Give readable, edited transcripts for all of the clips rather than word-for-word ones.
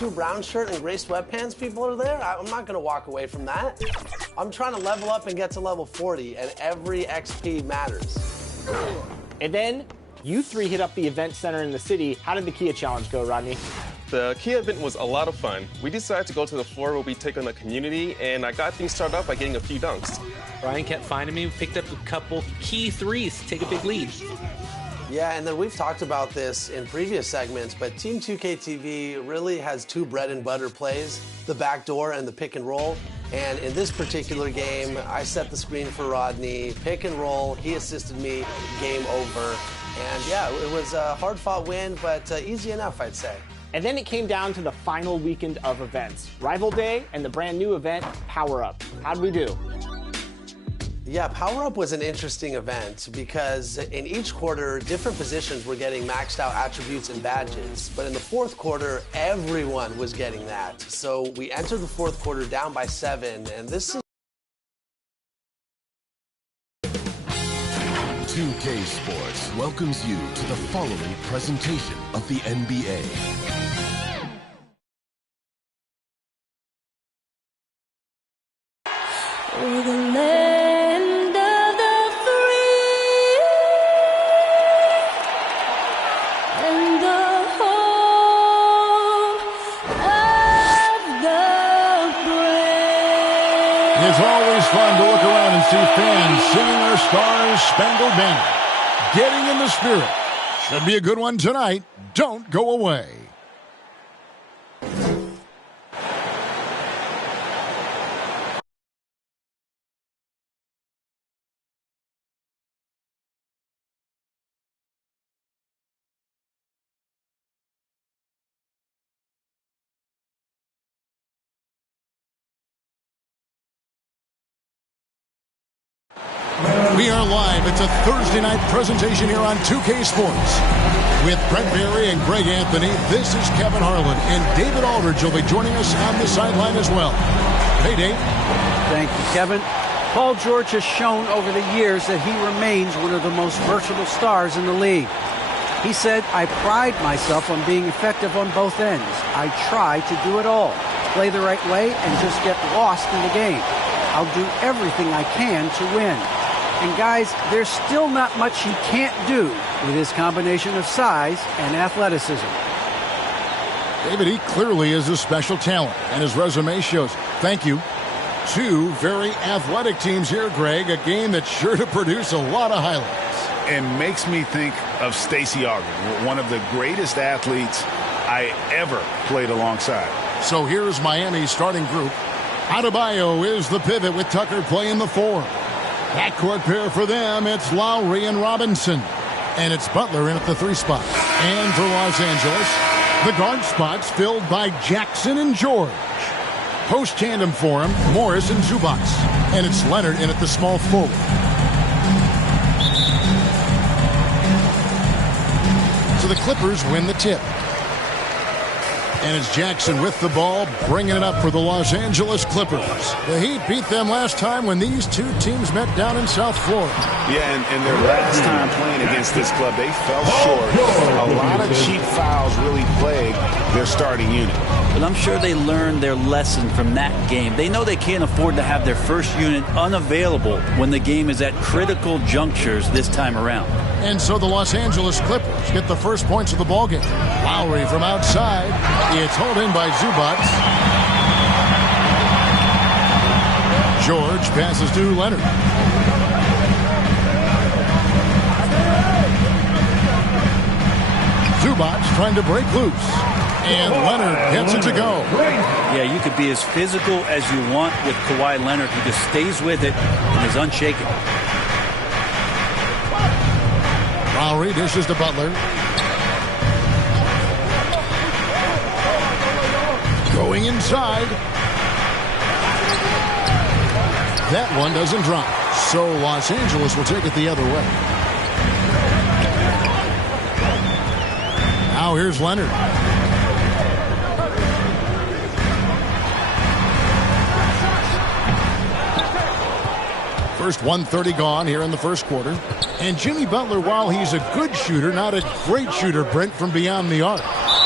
2 brown shirt and gray sweatpants people are there, I'm not going to walk away from that. I'm trying to level up and get to level 40, and every XP matters. And then you 3 hit up the event center in the city. How did the Kia Challenge go, Rodney? The Kia event was a lot of fun. We decided to go to the floor where we take on the community, and I got things started off by getting a few dunks. Brian kept finding me, picked up a couple key threes to take a big lead. Yeah, and then we've talked about this in previous segments, but Team 2K TV really has 2 bread and butter plays, the backdoor and the pick and roll. And in this particular game, I set the screen for Rodney, pick and roll, he assisted me, game over. And yeah, it was a hard-fought win, but easy enough, I'd say. And then it came down to the final weekend of events, Rival Day and the brand new event, Power Up. How'd we do? Yeah, Power Up was an interesting event because in each quarter, different positions were getting maxed out attributes and badges. But in the 4th quarter, everyone was getting that. So we entered the 4th quarter down by 7, and this is 2K Sports welcomes you to the following presentation of the NBA. For the land of the free and the home of the brave. It's always fun to look around and see fans singing our Stars Spangled Banner. Getting in the spirit. Should be a good one tonight. Don't go away. We are live. It's a Thursday night presentation here on 2K Sports. With Brent Berry and Greg Anthony, this is Kevin Harlan, and David Aldridge will be joining us on the sideline as well. Hey, Dave. Thank you, Kevin. Paul George has shown over the years that he remains one of the most versatile stars in the league. He said, I pride myself on being effective on both ends. I try to do it all, play the right way, and just get lost in the game. I'll do everything I can to win. And guys, there's still not much he can't do with his combination of size and athleticism. David, he clearly is a special talent, and his resume shows. Thank you. 2 very athletic teams here, Greg, a game that's sure to produce a lot of highlights. It makes me think of Stacey Augmon, one of the greatest athletes I ever played alongside. So here's Miami's starting group. Adebayo is the pivot with Tucker playing the 4. Backcourt pair for them, it's Lowry and Robinson. And it's Butler in at the 3 spot. And for Los Angeles, the guard spots filled by Jackson and George. Post tandem for him, Morris and Zubac. And it's Leonard in at the small forward. So the Clippers win the tip. And it's Jackson with the ball, bringing it up for the Los Angeles Clippers. The Heat beat them last time when these 2 teams met down in South Florida. Yeah, and their last time playing against this club, they fell short. A lot of cheap fouls really plagued their starting unit. But I'm sure they learned their lesson from that game. They know they can't afford to have their first unit unavailable when the game is at critical junctures this time around. And so the Los Angeles Clippers get the first points of the ballgame. Lowry from outside. It's hauled in by Zubac. George passes to Leonard. Zubac trying to break loose. And Leonard gets it to go. Yeah, you could be as physical as you want with Kawhi Leonard. He just stays with it and is unshaken. Lowry dishes to Butler. Going inside. That one doesn't drop. So Los Angeles will take it the other way. Now here's Leonard. First 1:30 gone here in the first quarter. And Jimmy Butler, while he's a good shooter, not a great shooter, Brent, from beyond the arc.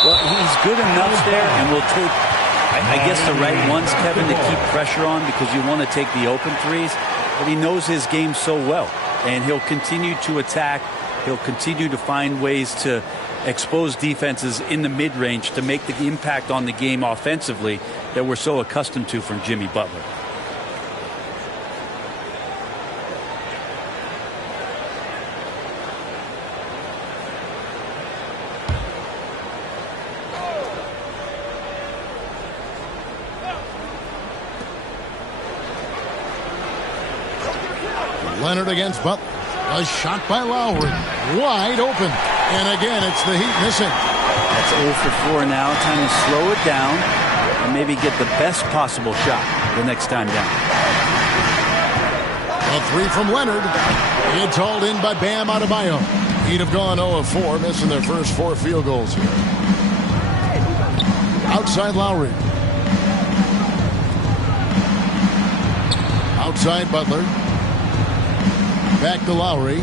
Well, he's good enough there, and will take, I guess, the right ones, Kevin, to keep pressure on, because you want to take the open threes. But he knows his game so well, and he'll continue to attack. He'll continue to find ways to expose defenses in the mid-range to make the impact on the game offensively that we're so accustomed to from Jimmy Butler. Leonard against Butler. A shot by Lowry. Wide open. And again, it's the Heat missing. That's 0 for 4 now. Time to slow it down and maybe get the best possible shot the next time down. A three from Leonard. It's hauled in by Bam Adebayo. Heat have gone 0 of 4, missing their first 4 field goals here. Outside Lowry. Outside Butler. Back to Lowry.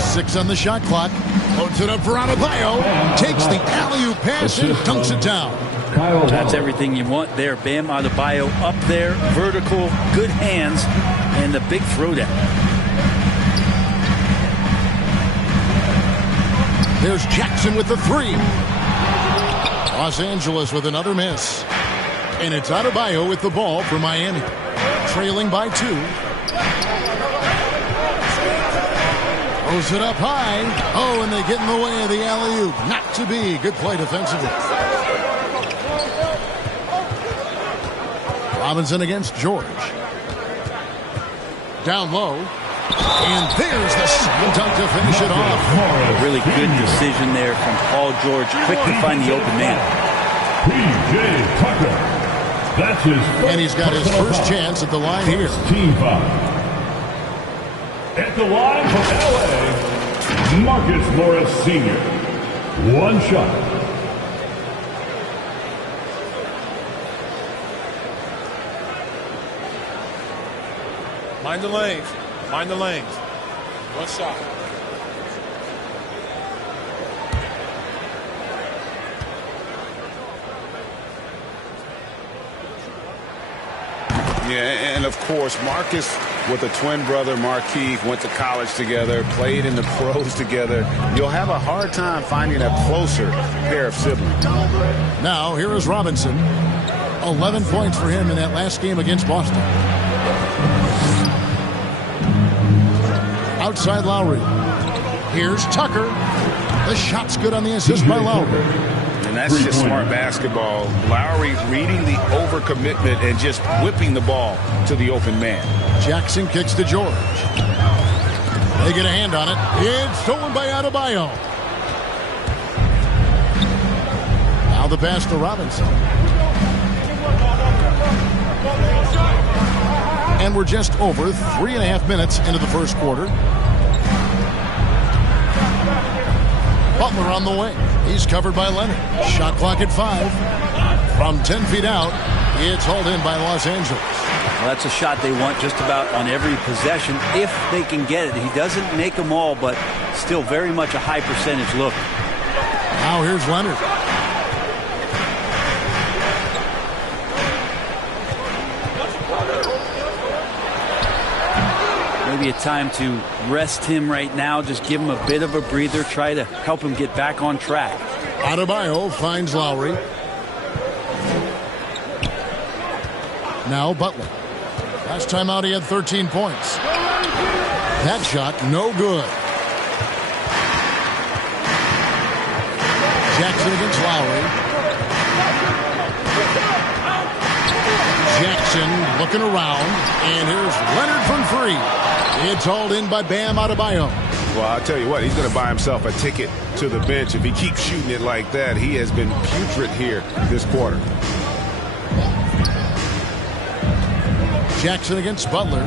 6 on the shot clock. Loads it up for Adebayo. Takes the alley-oop pass and dunks it down. That's everything you want there. Bam Adebayo up there, vertical, good hands, and the big throwdown. There's Jackson with the 3. Los Angeles with another miss. And it's Adebayo with the ball for Miami. Trailing by 2. Throws it up high. Oh, and they get in the way of the alley-oop. Not to be. Good play defensively. Robinson against George. Down low. And there's the slam dunk to finish it off. A really good decision there from Paul George. Quick to find the open man. P.J. Tucker. That's his first. And he's got his first chance at the line here. Team foul. At the line from L.A., Marcus Morris Sr. 1 shot. Mind the lanes. Mind the lanes. 1 shot. Yeah, and of course, Marcus with a twin brother, Markieff, went to college together, played in the pros together. You'll have a hard time finding a closer pair of siblings. Now, here is Robinson. 11 points for him in that last game against Boston. Outside Lowry. Here's Tucker. The shot's good on the assist by Lowry. And that's just smart basketball. Lowry reading the overcommitment and just whipping the ball to the open man. Jackson kicks to George. They get a hand on it. It's stolen by Adebayo. Now the pass to Robinson. And we're just over 3.5 minutes into the first quarter. Butler on the way. He's covered by Leonard. Shot clock at 5. From 10 feet out, it's hauled in by Los Angeles. Well, that's a shot they want just about on every possession if they can get it. He doesn't make them all, but still very much a high percentage look. Now here's Leonard. Maybe a time to rest him right now. Just give him a bit of a breather. Try to help him get back on track. Adebayo finds Lowry. Now Butler. Last time out he had 13 points. That shot no good. Jackson against Lowry. Jackson looking around. And here's Leonard from 3. It's hauled in by Bam Adebayo. Well, I'll tell you what, he's going to buy himself a ticket to the bench. If he keeps shooting it like that, he has been putrid here this quarter. Jackson against Butler.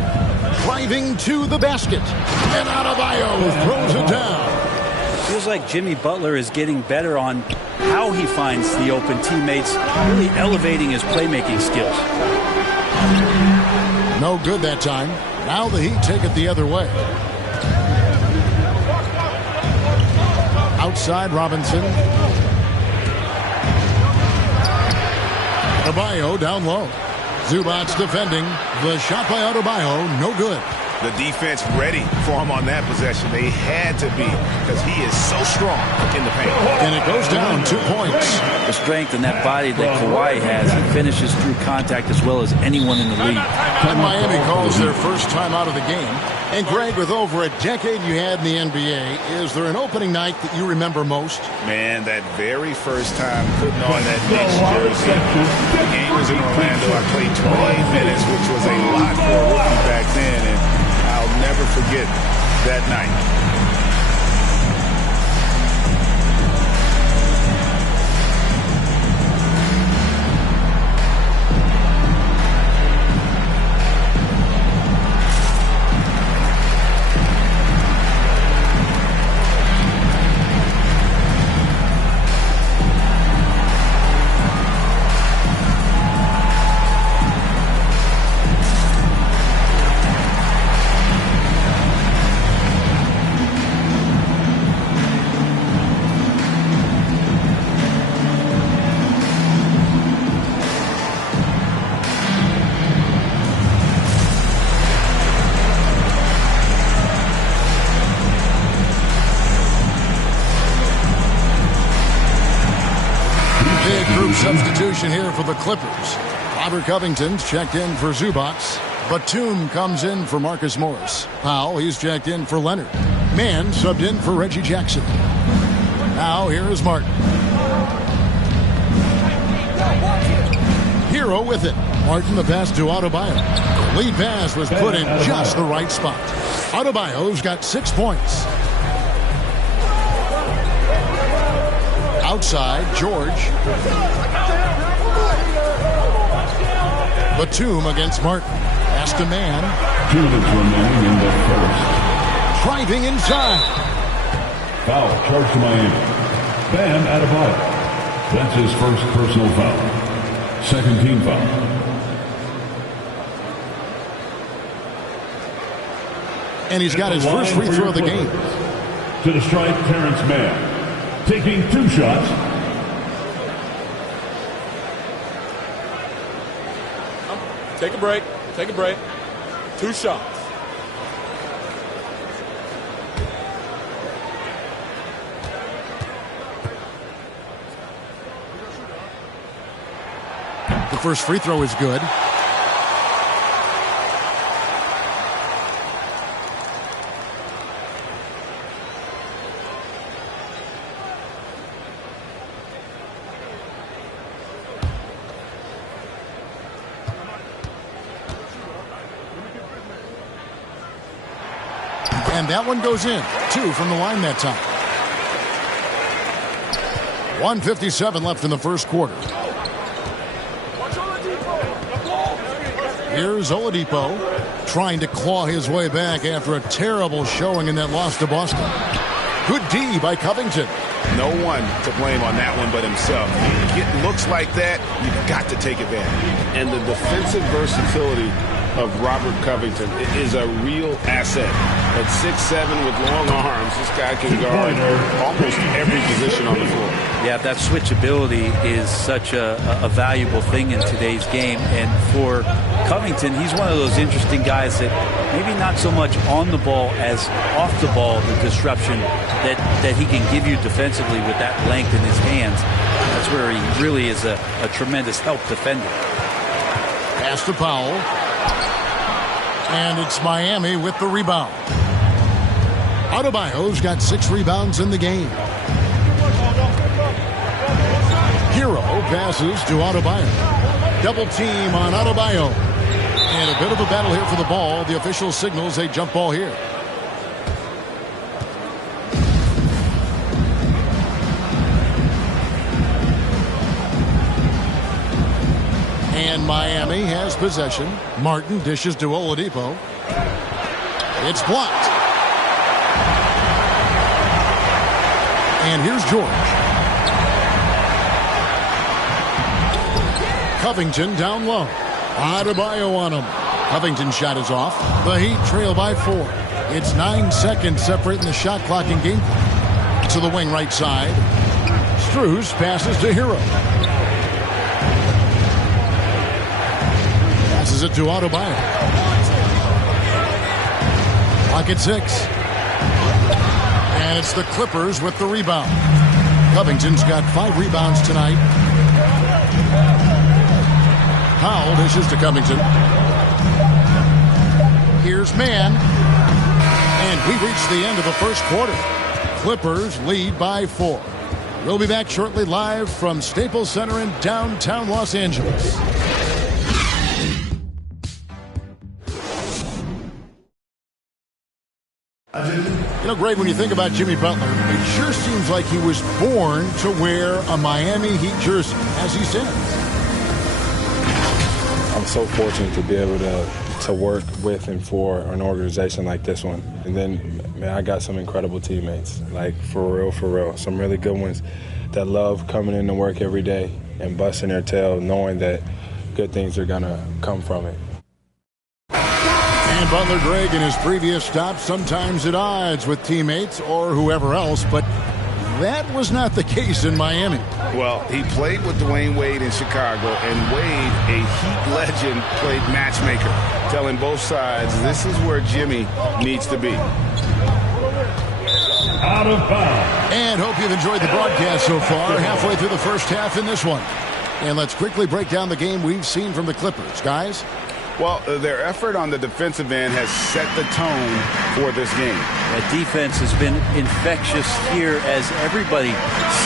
Driving to the basket. And Adebayo throws it down. Feels like Jimmy Butler is getting better on how he finds the open teammates, really elevating his playmaking skills. No good that time. Now the Heat take it the other way. Outside Robinson. Adebayo down low. Zubac's defending. The shot by Adebayo, no good. The defense ready for him on that possession. They had to be because he is so strong in the paint. And it goes down 2 points. The strength in that body that Kawhi has, he finishes through contact as well as anyone in the league. And Miami calls their first time out of the game. And Greg, with over a decade you had in the NBA, is there an opening night that you remember most? Man, that very first time putting on that Knicks jersey. The game was in Orlando. I played 28 minutes, which was a lot for a rookie back then. And I'll never forget that night. Substitution here for the Clippers. Robert Covington's checked in for Zubac. Batum comes in for Marcus Morris. Powell, he's checked in for Leonard. Mann subbed in for Reggie Jackson. Now here is Martin. Hero with it. Martin the pass to Adebayo. Lead pass was put in just the right spot. Adebayo's got 6 points. Outside, George. Batum against Martin. Pass to Mann. 2 minutes remaining in the first. Driving inside. Foul charged to Miami. Bam Adebayo. That's his first personal foul. Second team foul. And he's got his first free throw of the game. To the strike, Terrence Mann. Taking 2 shots. Take a break. Take a break. 2 shots. The first free throw is good. And that one goes in. 2 from the line that time. 1:57 left in the first quarter. Here's Oladipo trying to claw his way back after a terrible showing in that loss to Boston. Good D by Covington. No one to blame on that one but himself. You get looks like that, you've got to take advantage. And the defensive versatility of Robert Covington is a real asset. At 6'7" with long arms, this guy can guard almost every position on the floor. Yeah, that switchability is such a valuable thing in today's game. And for Covington, he's one of those interesting guys that maybe not so much on the ball as off the ball, the disruption that he can give you defensively with that length in his hands. That's where he really is a tremendous help defender. Pass to Powell. And it's Miami with the rebound. Adebayo's got 6 rebounds in the game. Hero passes to Adebayo. Double team on Adebayo. And a bit of a battle here for the ball. The official signals a jump ball here. And Miami has possession. Martin dishes to Oladipo. It's blocked. And here's George. Covington down low. Adebayo on him. Covington's shot is off. The Heat trail by 4. It's 9 seconds separating the shot clock and game. To the wing right side. Strus passes to Hero. Passes it to Adebayo. Clock at 6. And it's the Clippers with the rebound. Covington's got 5 rebounds tonight. Powell dishes to Covington. Here's Mann. And we reached the end of the first quarter. Clippers lead by 4. We'll be back shortly live from Staples Center in downtown Los Angeles. You know, Greg, when you think about Jimmy Butler, it sure seems like he was born to wear a Miami Heat jersey, as he said. I'm so fortunate to be able to work with and for an organization like this one. And then, man, I got some incredible teammates, like for real. Some really good ones that love coming in to work every day and busting their tail, knowing that good things are going to come from it. And Butler, Greg, in his previous stops, sometimes at odds with teammates or whoever else, but that was not the case in Miami. Well, he played with Dwayne Wade in Chicago, and Wade, a Heat legend, played matchmaker, telling both sides this is where Jimmy needs to be. Out of bounds. And hope you've enjoyed the broadcast so far, halfway through the first half in this one. And let's quickly break down the game we've seen from the Clippers. Guys? Well, their effort on the defensive end has set the tone for this game. That defense has been infectious here as everybody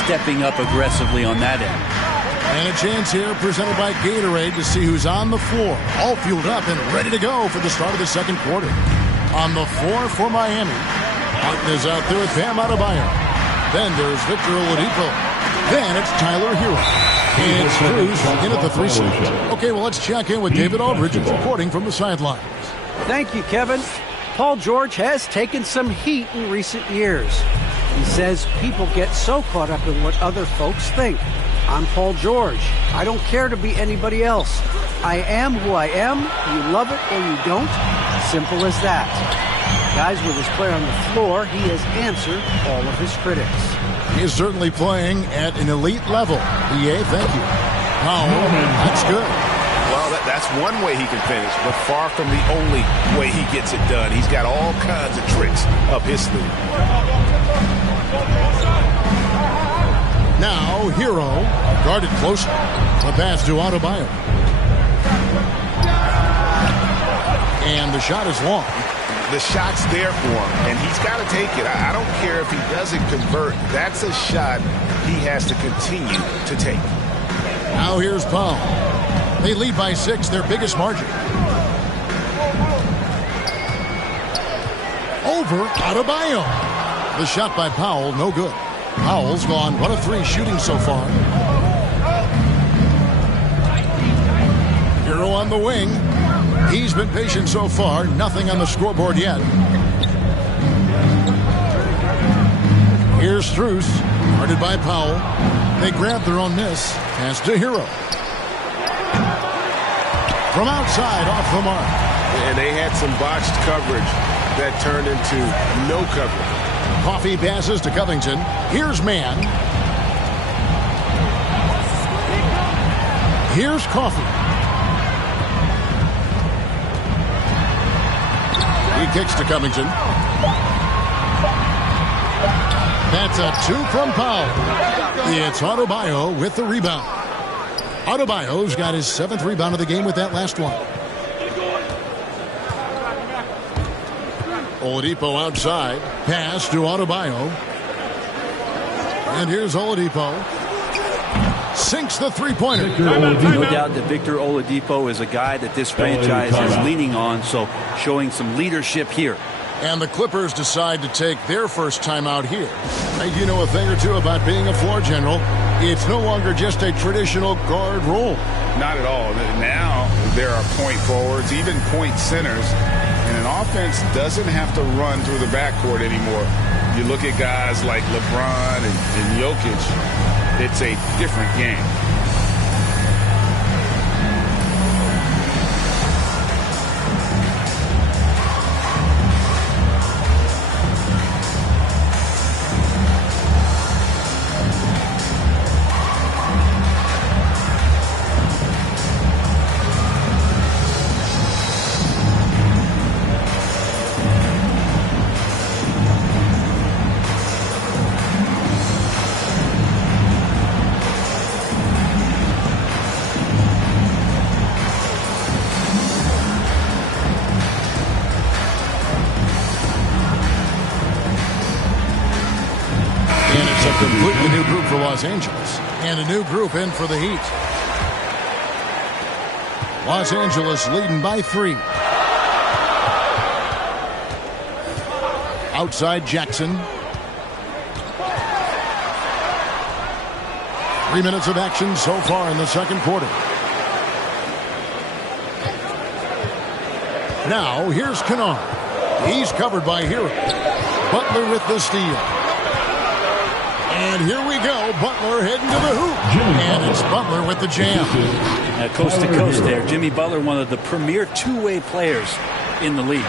stepping up aggressively on that end. And a chance here presented by Gatorade to see who's on the floor, all fueled up and ready to go for the start of the second quarter. On the floor for Miami, Martin is out there with Bam Adebayo. Then there's Victor Oladipo. Then it's Tyler Hero. And it's Cruz in at the 3 slot. Okay, well, let's check in with David Aldridge reporting from the sidelines. Thank you, Kevin. Paul George has taken some heat in recent years. He says people get so caught up in what other folks think. I'm Paul George. I don't care to be anybody else. I am who I am. You love it or you don't. Simple as that. Guys, with his play on the floor, he has answered all of his critics. He is certainly playing at an elite level. EA, thank you. Oh, that's good. Well, that's one way he can finish, but far from the only way he gets it done. He's got all kinds of tricks up his sleeve. Now, Hero, guarded closely. The pass to Adebayo. And the shot is long. The shot's there for him, and he's got to take it. I don't care if he doesn't convert. That's a shot he has to continue to take. Now here's Powell. They lead by 6, their biggest margin. Over Adebayo. The shot by Powell, no good. Powell's gone 1 of 3 shooting so far. Hero on the wing. He's been patient so far. Nothing on the scoreboard yet. Here's Strus, guarded by Powell. They grab their own miss. Pass to Hero. From outside, off the mark. And they had some botched coverage that turned into no coverage. Coffee passes to Covington. Here's Mann. Here's Coffee. He kicks to Covington. That's a 2 from Powell. It's Adebayo with the rebound. Adebayo's got his 7th rebound of the game with that last one. Oladipo outside. Pass to Adebayo. And here's Oladipo. Sinks the three-pointer. No doubt that Victor Oladipo is a guy that this franchise is leaning on, so showing some leadership here. And the Clippers decide to take their first time out here. And you know a thing or two about being a floor general. It's no longer just a traditional guard role. Not at all. Now there are point forwards, even point centers, and an offense doesn't have to run through the backcourt anymore. You look at guys like LeBron and Jokic. It's a different game. Los Angeles. And a new group in for the Heat. Los Angeles leading by 3. Outside Jackson. 3 minutes of action so far in the second quarter. Now here's Kennard. He's covered by Hero. Butler with the steal. And here we go. Butler heading to the hoop. And it's Butler with the jam. Coast to coast there. Jimmy Butler, one of the premier two-way players in the league.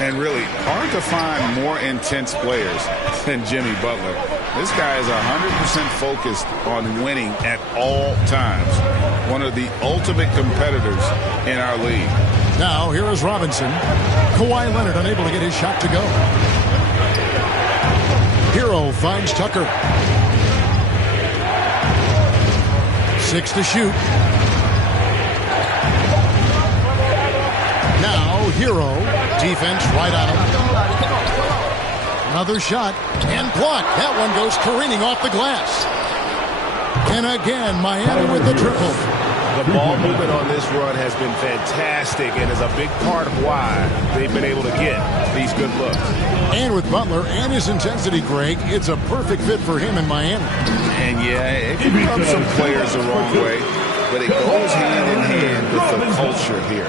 And really, hard to find more intense players than Jimmy Butler. This guy is 100% focused on winning at all times. One of the ultimate competitors in our league. Now, here is Robinson. Kawhi Leonard unable to get his shot to go. Hero finds Tucker. 6 to shoot. Now, Hero. Defense right on him. Another shot. And blocked. That one goes careening off the glass. And again, Miami with the triple. The ball movement on this run has been fantastic and is a big part of why they've been able to get these good looks. And with Butler and his intensity, Greg, it's a perfect fit for him in Miami. And yeah, it can rub some players the wrong way, but it goes hand in hand with the culture here.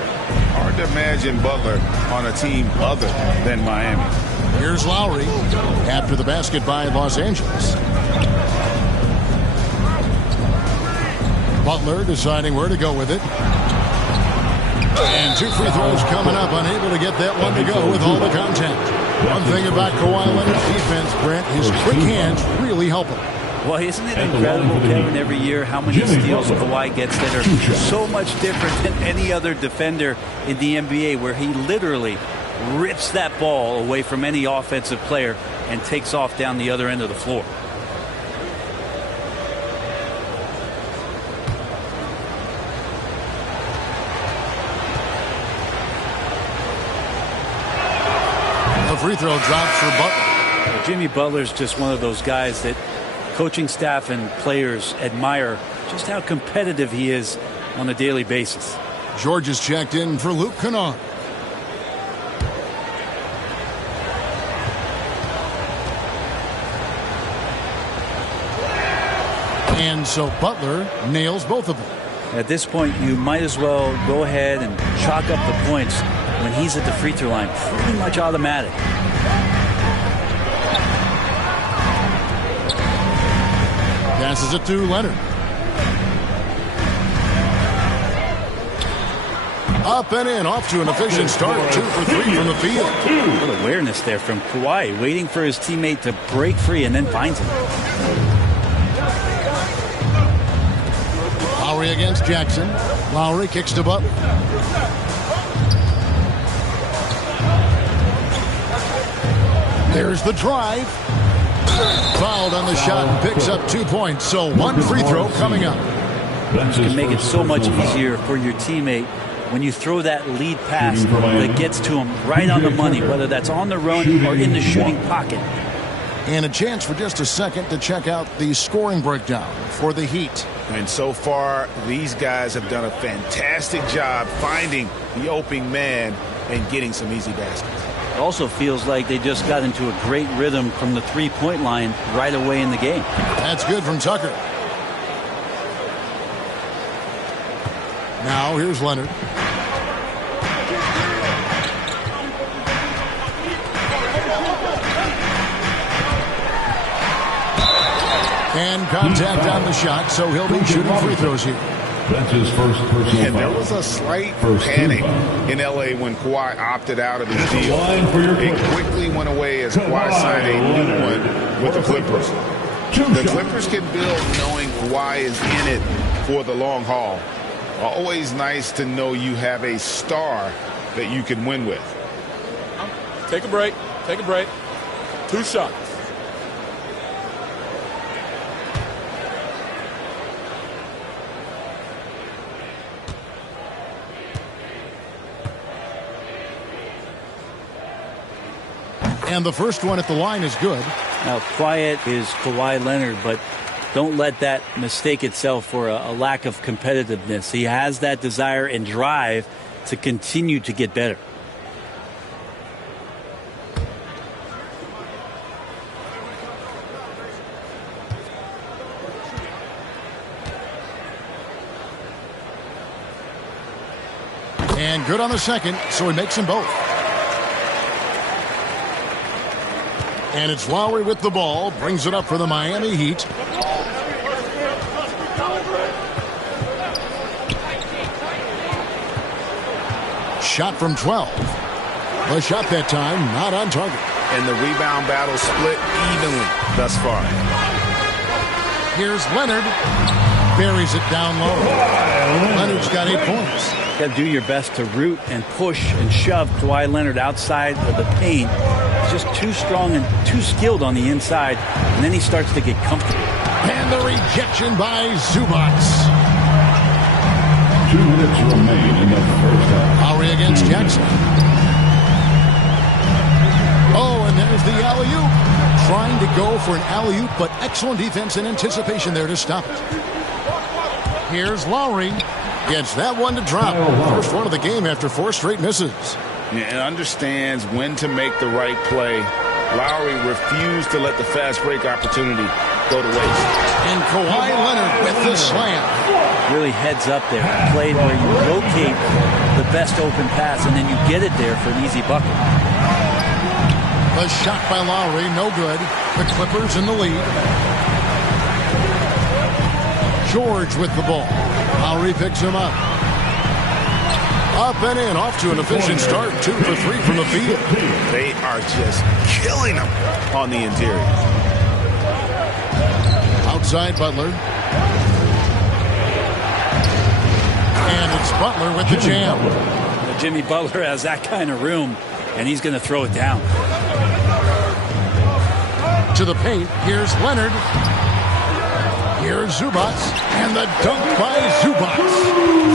Hard to imagine Butler on a team other than Miami. Here's Lowry after the basket by Los Angeles. Butler deciding where to go with it. And 2 free throws coming up, unable to get that one to go with all the contact. One thing about Kawhi Leonard's defense, Brent, his quick hands really help him. Well, isn't it incredible, Kevin, every year how many steals Kawhi gets that are so much different than any other defender in the NBA, where he literally rips that ball away from any offensive player and takes off down the other end of the floor. Free throw drops for Butler. Jimmy Butler's just one of those guys that coaching staff and players admire just how competitive he is on a daily basis. George is checked in for Luke Kennard. And so Butler nails both of them. At this point, you might as well go ahead and chalk up the points when he's at the free throw line. Pretty much automatic. Passes it to Leonard. Up and in, off to an efficient start. 2 for 3 from the field. Good awareness there from Kawhi, waiting for his teammate to break free and then finds him. Lowry against Jackson. Lowry kicks to Butler. There's the drive. Fouled on the shot and picks up 2 points. So 1 free throw coming up. You can make it so much easier for your teammate when you throw that lead pass that gets to him right on the money, whether that's on the run or in the shooting pocket. And a chance for just a second to check out the scoring breakdown for the Heat. And so far, these guys have done a fantastic job finding the opening man and getting some easy baskets. It also feels like they just got into a great rhythm from the three-point line right away in the game. That's good from Tucker. Now here's Leonard. And contact on the shot, so he'll be shooting free throws here. That's his first personal And there was a slight panic in L.A. when Kawhi opted out of his deal. It quickly went away as Kawhi signed a new one with the Clippers. The Clippers can build knowing Kawhi is in it for the long haul. Always nice to know you have a star that you can win with. Take a break. Take a break. 2 shots. And the first one at the line is good. Now, quiet is Kawhi Leonard, but don't let that mistake itself for a lack of competitiveness. He has that desire and drive to continue to get better. And good on the second, so he makes them both. And it's Lowry with the ball, brings it up for the Miami Heat. Shot from 12. The shot that time, not on target. And the rebound battle split evenly thus far. Here's Leonard. Buries it down low. Leonard's got 8 points. Got to do your best to root and push and shove Kawhi Leonard outside of the paint. He's just too strong and too skilled on the inside, and then he starts to get comfortable. And the rejection by Zubac. 2 minutes remain in the first half. Lowry against Jackson. Oh, and there's the alley-oop. Trying to go for an alley-oop, but excellent defense and anticipation there to stop it. Here's Lowry. Gets that one to drop. First one of the game after 4 straight misses. And understands when to make the right play. Lowry refused to let the fast break opportunity go to waste. And Kawhi Leonard with the slam. Really heads up there. Played where you locate the best open pass and then you get it there for an easy bucket. The shot by Lowry, no good. The Clippers in the lead. George with the ball. Lowry picks him up. Up and in, off to an efficient start. 2 for 3 from the field. They are just killing him on the interior. Outside Butler. And it's Butler with the jam. Jimmy Butler has that kind of room, and he's going to throw it down. To the paint, here's Leonard. Here's Zubac, and the dunk by Zubac.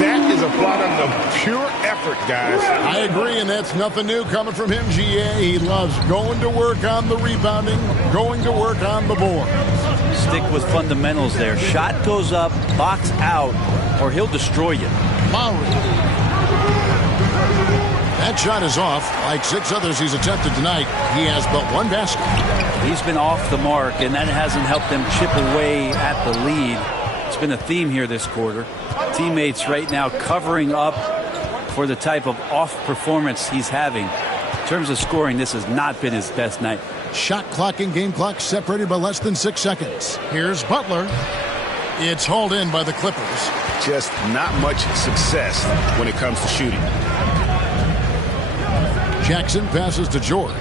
That is a product of pure effort, guys. I agree, and that's nothing new coming from him, GA. He loves going to work on the rebounding, going to work on the board. Stick with fundamentals there. Shot goes up, box out, or he'll destroy you. Lowry. That shot is off. Like 6 others he's attempted tonight, he has but 1 basket. He's been off the mark, and that hasn't helped them chip away at the lead. It's been a theme here this quarter. Teammates right now covering up for the type of off performance he's having. In terms of scoring, this has not been his best night. Shot clock and game clock separated by less than 6 seconds. Here's Butler. It's hauled in by the Clippers. Just not much success when it comes to shooting. Jackson passes to George.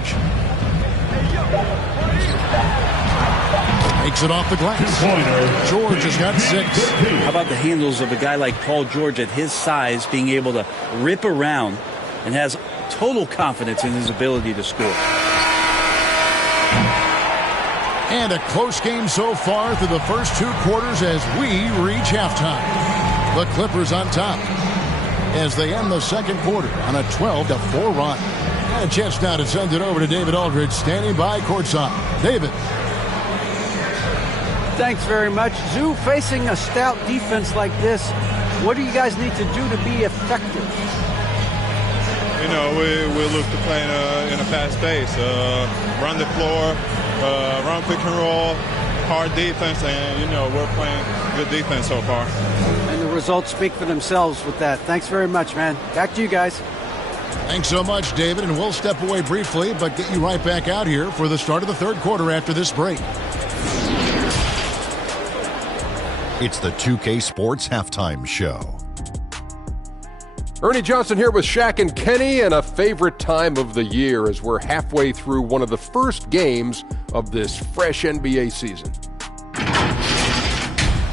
Makes it off the glass. George has got 6. How about the handles of a guy like Paul George at his size being able to rip around and has total confidence in his ability to score. And a close game so far through the first 2 quarters as we reach halftime. The Clippers on top as they end the second quarter on a 12-4 run. And a chance now to send it over to David Aldridge, standing by courtside. David. Thanks very much. Zoo, facing a stout defense like this, what do you guys need to do to be effective? You know, we look to play in a fast pace, run the floor, run pick and roll, hard defense, and, you know, we're playing good defense so far. And the results speak for themselves with that. Thanks very much, man. Back to you guys. Thanks so much, David, and we'll step away briefly, but get you right back out here for the start of the third quarter after this break. It's the 2K Sports Halftime Show. Ernie Johnson here with Shaq and Kenny, and a favorite time of the year as we're halfway through one of the first games of this fresh NBA season.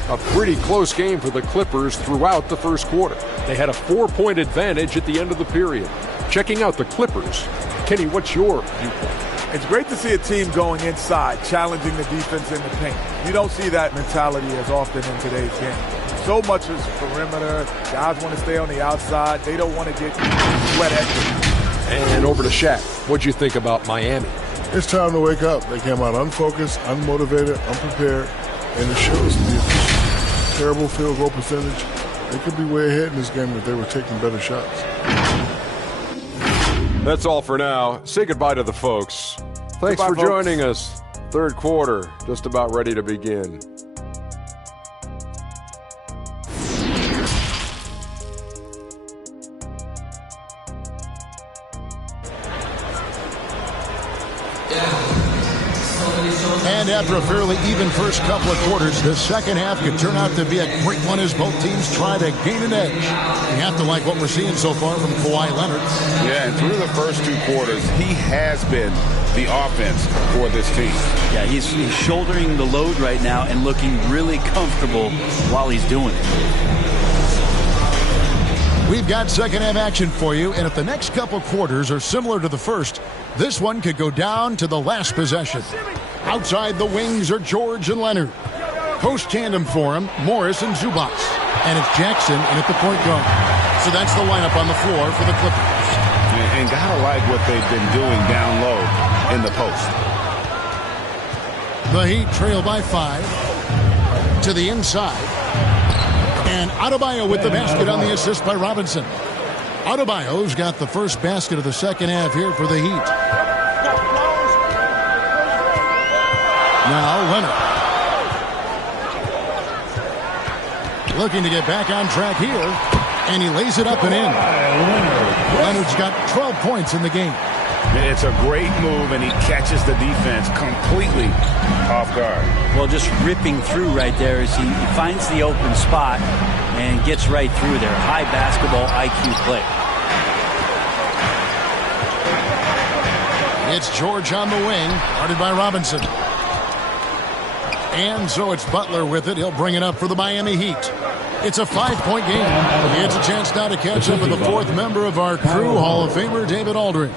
A pretty close game for the Clippers throughout the first quarter. They had a 4-point advantage at the end of the period. Checking out the Clippers, Kenny, what's your viewpoint? It's great to see a team going inside, challenging the defense in the paint. You don't see that mentality as often in today's game. So much is perimeter. Guys want to stay on the outside. They don't want to get sweat equity. And over to Shaq. What'd you think about Miami? It's time to wake up. They came out unfocused, unmotivated, unprepared. And it shows the efficiency. Terrible field goal percentage. They could be way ahead in this game if they were taking better shots. That's all for now. Say goodbye to the folks. Thanks for joining us. Third quarter, just about ready to begin. And after a fairly even first couple of quarters, the second half could turn out to be a great one as both teams try to gain an edge. You have to like what we're seeing so far from Kawhi Leonard. Yeah, and through the first two quarters, he has been the offense for this team. Yeah, he's shouldering the load right now and looking really comfortable while he's doing it. We've got second half action for you, and if the next couple quarters are similar to the first, this one could go down to the last possession. Outside the wings are George and Leonard. Post tandem for him, Morris and Zubac. And it's Jackson in at the point guard. So that's the lineup on the floor for the Clippers. And gotta like what they've been doing down low in the post. The Heat trail by 5 to the inside. And Adebayo with the basket on the assist by Robinson. Adebayo's got the first basket of the second half here for the Heat. Now Leonard. Looking to get back on track here. And he lays it up and in. Leonard's got 12 points in the game. It's a great move, and he catches the defense completely off guard. Well, just ripping through right there as he finds the open spot and gets right through there. High basketball IQ play. It's George on the wing, guarded by Robinson. And so it's Butler with it. He'll bring it up for the Miami Heat. It's a 5-point game. He gets a chance now to catch up with the fourth member of our crew, Hall of Famer David Aldridge.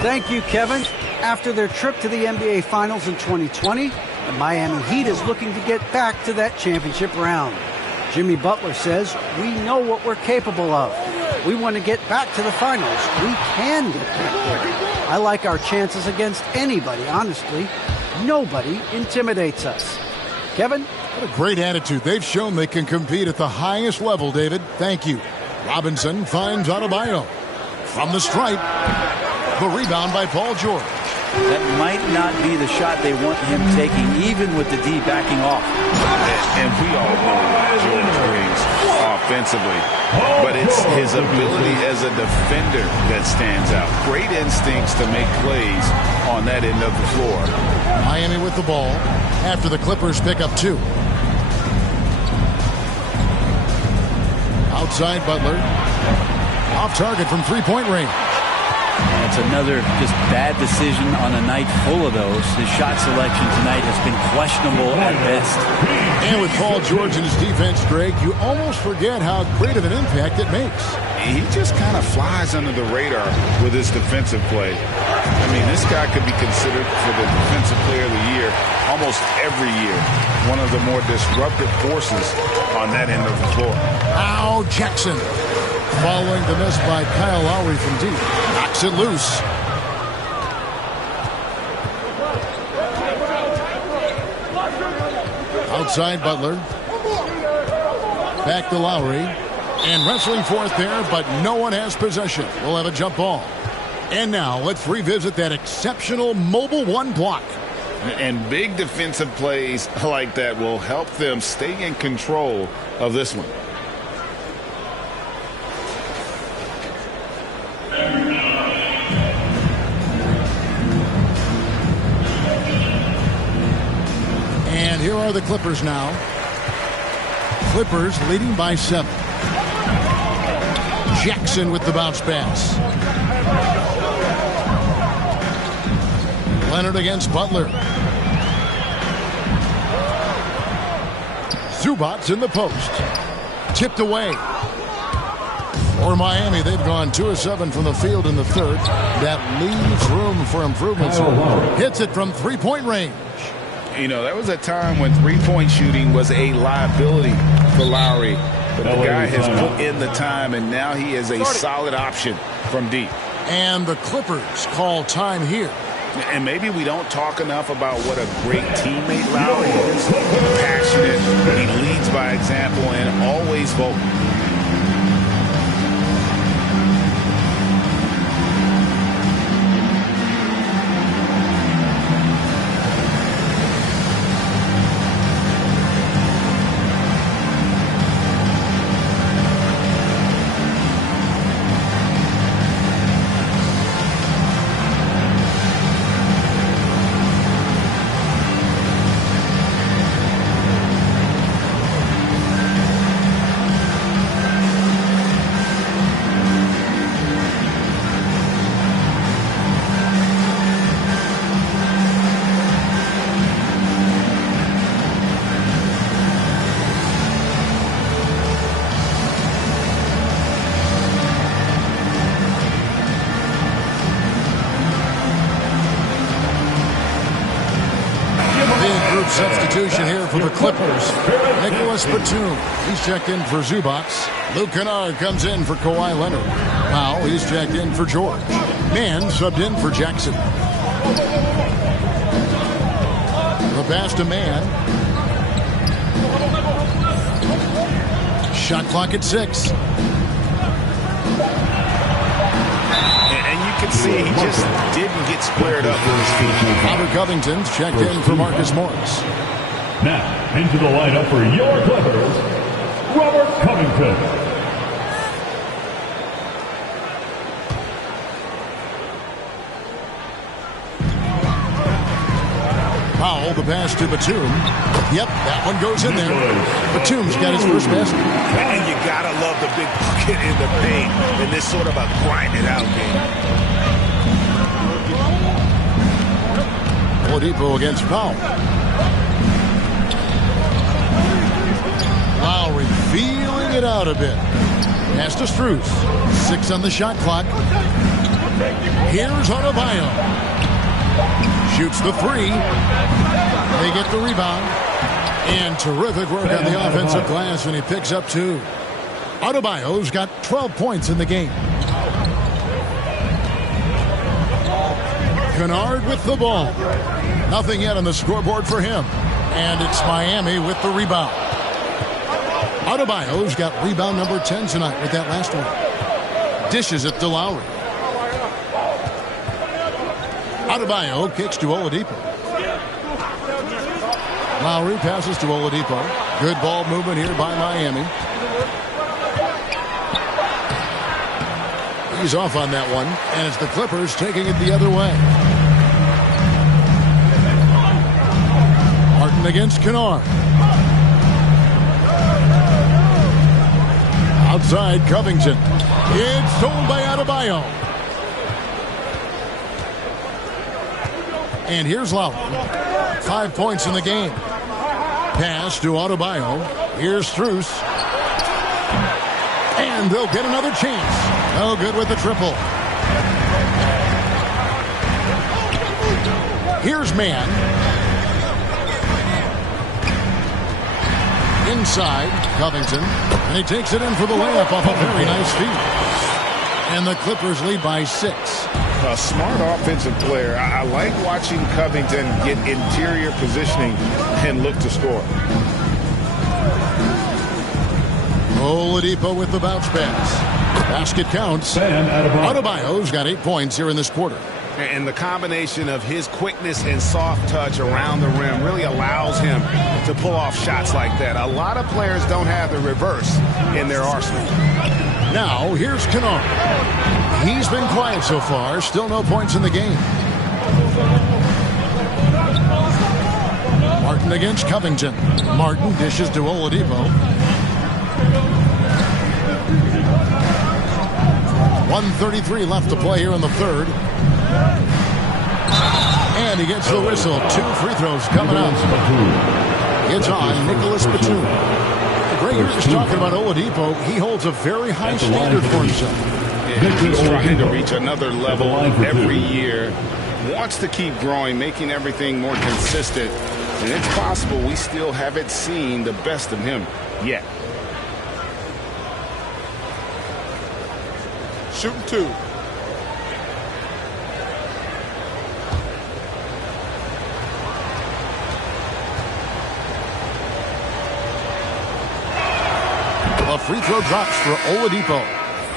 Thank you, Kevin. After their trip to the NBA Finals in 2020, the Miami Heat is looking to get back to that championship round. Jimmy Butler says, we know what we're capable of. We want to get back to the finals. We can get back there. I like our chances against anybody, honestly. Nobody intimidates us. Kevin? What a great attitude. They've shown they can compete at the highest level, David. Thank you. Robinson finds Adebayo. From the stripe. The rebound by Paul George. That might not be the shot they want him taking, even with the D backing off. And we all know what George brings offensively. But it's his ability as a defender that stands out. Great instincts to make plays on that end of the floor. Miami with the ball after the Clippers pick up 2. Outside Butler. Off target from three-point range. That's another just bad decision on a night full of those. His shot selection tonight has been questionable at best. And with Paul George and his defense, Greg, you almost forget how great of an impact it makes. He just kind of flies under the radar with his defensive play. I mean, this guy could be considered for the defensive player of the year almost every year. One of the more disruptive forces on that end of the floor. Now Jackson, following the miss by Kyle Lowry from deep, knocks it loose. Outside Butler. Back to Lowry. And wrestling for it there, but no one has possession. We'll have a jump ball. And now let's revisit that exceptional mobile one block. And big defensive plays like that will help them stay in control of this one. And here are the Clippers now. Clippers leading by 7. Jackson with the bounce pass. Leonard against Butler. Zubac in the post. Tipped away. For Miami, they've gone 2 of 7 from the field in the third. That leaves room for improvements. Hits it from three-point range. You know, that was a time when three-point shooting was a liability for Lowry. But the guy has put in the time, and now he is a solid option from deep. And the Clippers call time here. And maybe we don't talk enough about what a great teammate Lowry is. Passionate, he leads by example, and always vocal. Substitution here for the Clippers. Nicholas Batum. He's checked in for Zubac. Luke Kennard comes in for Kawhi Leonard. Powell, he's checked in for George. Mann subbed in for Jackson. The pass to Mann. Shot clock at 6. And you can see he just didn't get squared up with his feet. Robert Covington's checked in for Marcus Morris. Now, into the lineup for your Clippers, Robert Covington. Powell, the pass to Batum. Yep, that one goes in there. Batum's got his first basket. And you gotta love the big bucket in the paint in this sort of a grind-it-out game. Oladipo against Powell. Lowry feeling it out a bit. Pass to Strus. 6 on the shot clock. Here's Adebayo. Shoots the 3. They get the rebound. And terrific work on the offensive glass, and he picks up 2. Adebayo's got 12 points in the game. Kennard with the ball. Nothing yet on the scoreboard for him. And it's Miami with the rebound. Adebayo's got rebound number 10 tonight with that last one. Dishes it to Lowry. Adebayo kicks to Oladipo. Lowry passes to Oladipo. Good ball movement here by Miami. He's off on that one, and it's the Clippers taking it the other way. Martin against Kennard. Outside Covington. It's stolen by Adebayo. And here's Lowry. 5 points in the game. Pass to Adebayo. Here's Strus. And they'll get another chance. No good with the triple. Here's Mann. Inside, Covington. And he takes it in for the layup off a very nice feed. And the Clippers lead by 6. A smart offensive player. I like watching Covington get interior positioning and look to score. Oladipo with the bounce pass. Basket counts. Adebayo's got 8 points here in this quarter. And the combination of his quickness and soft touch around the rim really allows him to pull off shots like that. A lot of players don't have the reverse in their arsenal. Now, here's Kennard. He's been quiet so far. Still no points in the game. Martin against Covington. Martin dishes to Oladipo. 1:33 left to play here in the third. And he gets the whistle. 2 free throws coming up. It's on Nicholas Batum. Greg, you're just talking about Oladipo. He holds a very high standard for himself. Yeah, he's trying to reach another level every year. Wants to keep growing, making everything more consistent. And it's possible we still haven't seen the best of him yet. Shooting 2. free throw drops for Oladipo.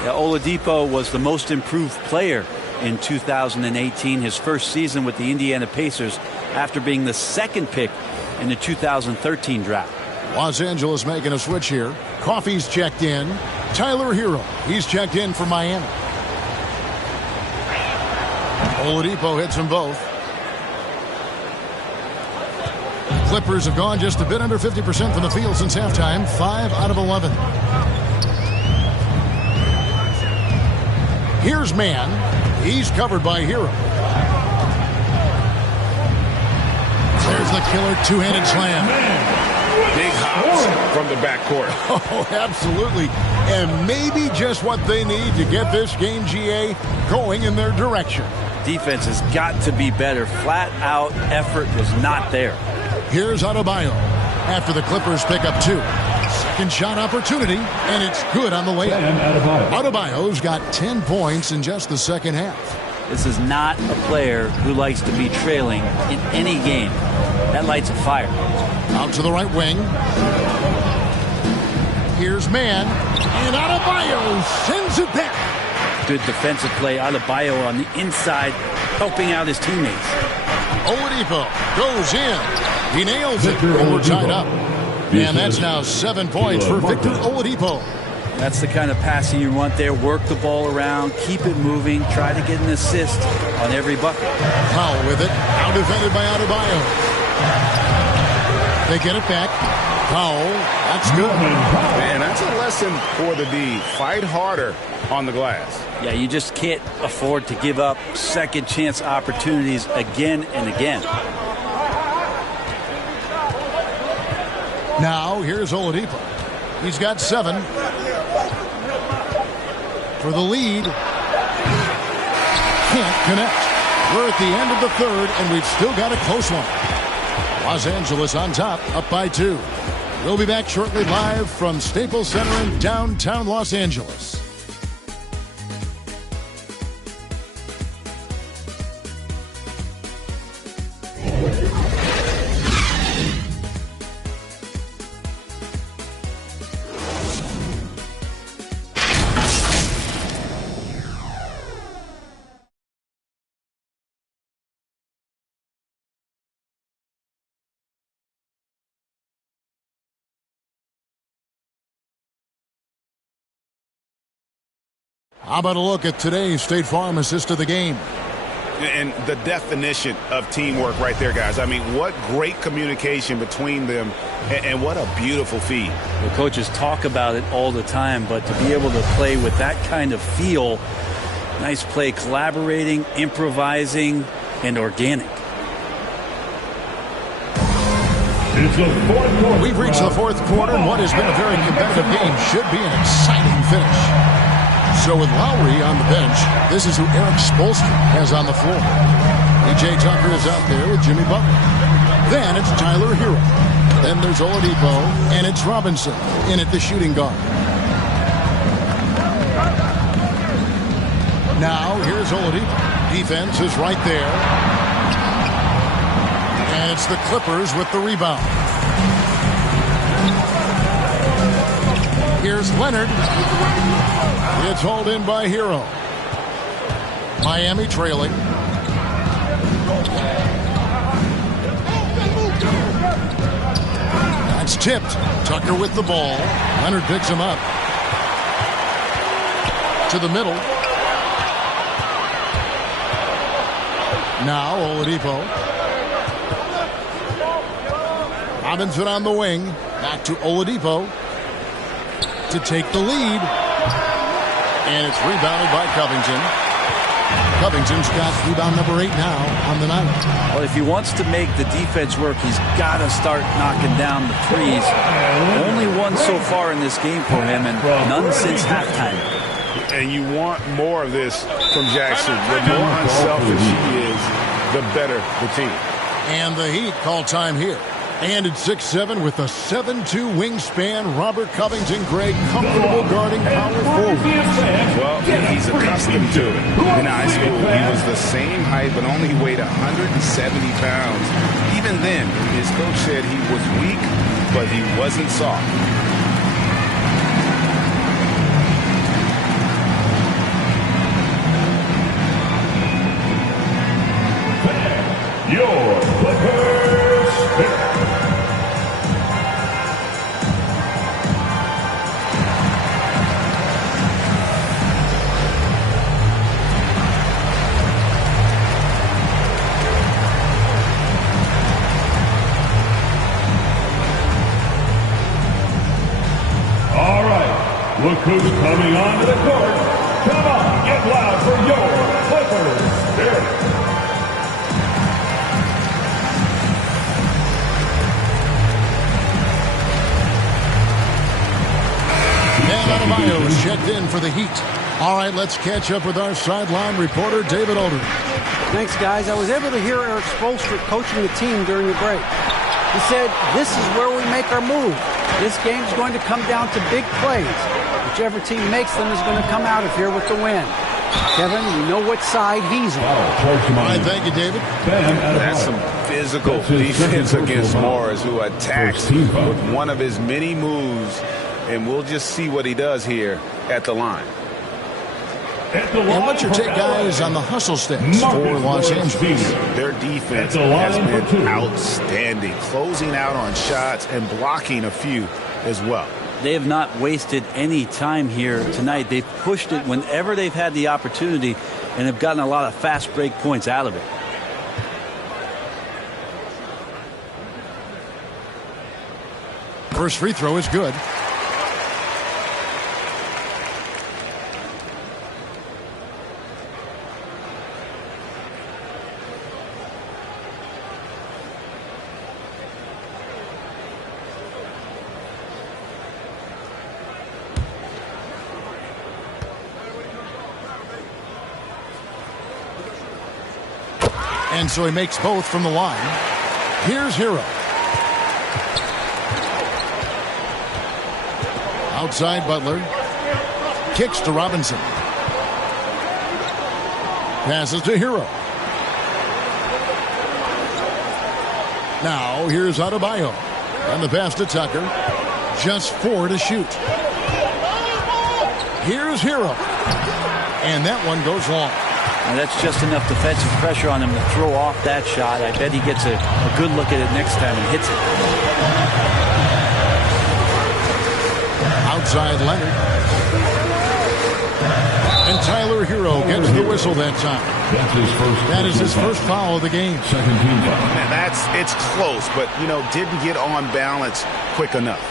Yeah, Oladipo was the most improved player in 2018, his first season with the Indiana Pacers after being the second pick in the 2013 draft. Los Angeles making a switch here. Coffey's checked in. Tyler Hero, he's checked in for Miami. Oladipo hits them both. The Clippers have gone just a bit under 50% from the field since halftime. 5 out of 11. Here's man. He's covered by Hero. There's the killer two-handed slam. Big hops from the backcourt. Oh, absolutely. And maybe just what they need to get this game, GA, going in their direction. Defense has got to be better. Flat out effort was not there. Here's Adebayo after the Clippers pick up 2. Second shot opportunity, and it's good on the layup. Adebayo's got 10 points in just the second half. This is not a player who likes to be trailing in any game. That lights a fire. Out to the right wing. Here's man, and Adebayo sends it back. Good defensive play. Adebayo on the inside, helping out his teammates. Oladipo goes in. He nails it. And we're tied up. And that's now 7 points for Victor Oladipo. That's the kind of passing you want there. Work the ball around, keep it moving, try to get an assist on every bucket. Powell with it. Out defended by Adebayo. They get it back. Powell, that's good. Man, that's a lesson for the D. Fight harder on the glass. Yeah, you just can't afford to give up second chance opportunities again and again. Now, here's Oladipo. He's got 7. For the lead. Can't connect. We're at the end of the third, and we've still got a close one. Los Angeles on top, up by 2. We'll be back shortly live from Staples Center in downtown Los Angeles. How about a look at today's State Farm assist of the game? And the definition of teamwork right there, guys. I mean, what great communication between them, and what a beautiful feed. The coaches talk about it all the time, but to be able to play with that kind of feel, nice play, collaborating, improvising, and organic. We've reached the fourth quarter, and what has been a very competitive game should be an exciting finish. So with Lowry on the bench, this is who Eric Spoelstra has on the floor. PJ Tucker is out there with Jimmy Butler. Then it's Tyler Hero. Then there's Oladipo, and it's Robinson in at the shooting guard. Now here's Oladipo. Defense is right there. And it's the Clippers with the rebound. Here's Leonard. It's hauled in by Hero. Miami trailing. That's tipped. Tucker with the ball. Leonard picks him up. To the middle. Now Oladipo. Robinson on the wing. Back to Oladipo to take the lead. And it's rebounded by Covington. Covington's got rebound number 8 now on the night. Well, if he wants to make the defense work, he's got to start knocking down the threes. Only one so far in this game for him, and none since halftime. And you want more of this from Jackson. The more unselfish he is, the better the team. And the Heat call time here. And at 6'7" with a 7'2" wingspan, Robert Covington, Greg, comfortable guarding power forward. Well, he's accustomed to it. In high school, he was the same height, but only weighed 170 pounds. Even then, his coach said he was weak, but he wasn't soft. Who's coming onto the court? Come on, get loud for your Clippers. Derek. And Adebayo is checked in for the Heat. All right, let's catch up with our sideline reporter, David Aldridge. Thanks, guys. I was able to hear Eric Spoelstra coaching the team during the break. He said, this is where we make our move. This game's going to come down to big plays. Whichever team makes them is going to come out of here with the win. Kevin, you know what side he's on. All right, thank you, David. That's some physical defense against Morris, who attacks with one of his many moves, and we'll just see what he does here at the line. And what's your take, guys, on the hustle sticks for Los Angeles? Their defense has been outstanding, closing out on shots and blocking a few as well. They have not wasted any time here tonight. They've pushed it whenever they've had the opportunity and have gotten a lot of fast break points out of it. First free throw is good. And so he makes both from the line. Here's Hero. Outside Butler. Kicks to Robinson. Passes to Hero. Now here's Adebayo. And the pass to Tucker. Just 4 to shoot. Here's Hero. And that one goes long. And that's just enough defensive pressure on him to throw off that shot. I bet he gets a good look at it next time and hits it. Outside Leonard. And Tyler Hero gets the whistle that time. That is his first foul of the game. Second team foul. Man, it's close, but, didn't get on balance quick enough.